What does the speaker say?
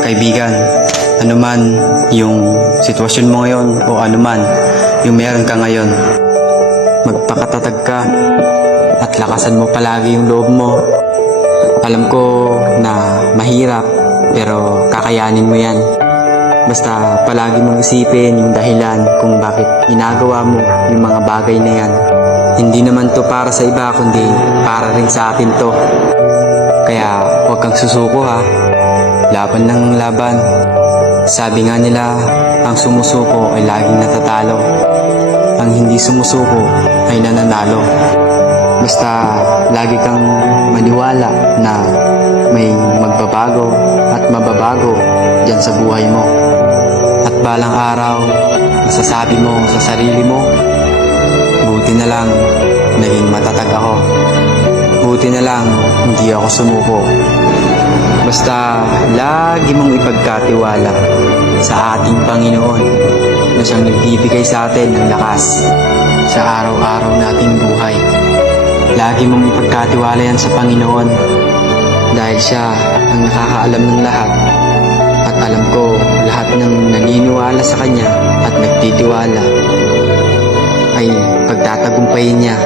Kaibigan, anuman yung sitwasyon mo ngayon o anuman yung meron ka ngayon, magpakatatag ka at lakasan mo palagi yung loob mo. Alam ko na mahirap pero kakayanin mo yan. Basta palagi mong isipin yung dahilan kung bakit ginagawa mo yung mga bagay na yan. Hindi naman to para sa iba kundi para rin sa atin to. Kaya huwag kang susuko ha. Laban ng laban. Sabi nga nila, ang sumusuko ay laging natatalo. Ang hindi sumusuko ay nananalo. Basta lagi kang maniwala na may magbabago at mababago dyan sa buhay mo. At balang araw, masasabi mo sa sarili mo, buti na lang naging matatag ako. Buti na lang hindi ako sumuko. Basta lagi mong ipagkatiwala sa ating Panginoon na siyang nagbibigay sa atin ng lakas sa araw-araw nating buhay. Lagi mong ipagkatiwala yan sa Panginoon dahil siya ang nakakaalam ng lahat. At alam ko lahat ng naniniwala sa Kanya at nagtitiwala ay pagtatagumpayin niya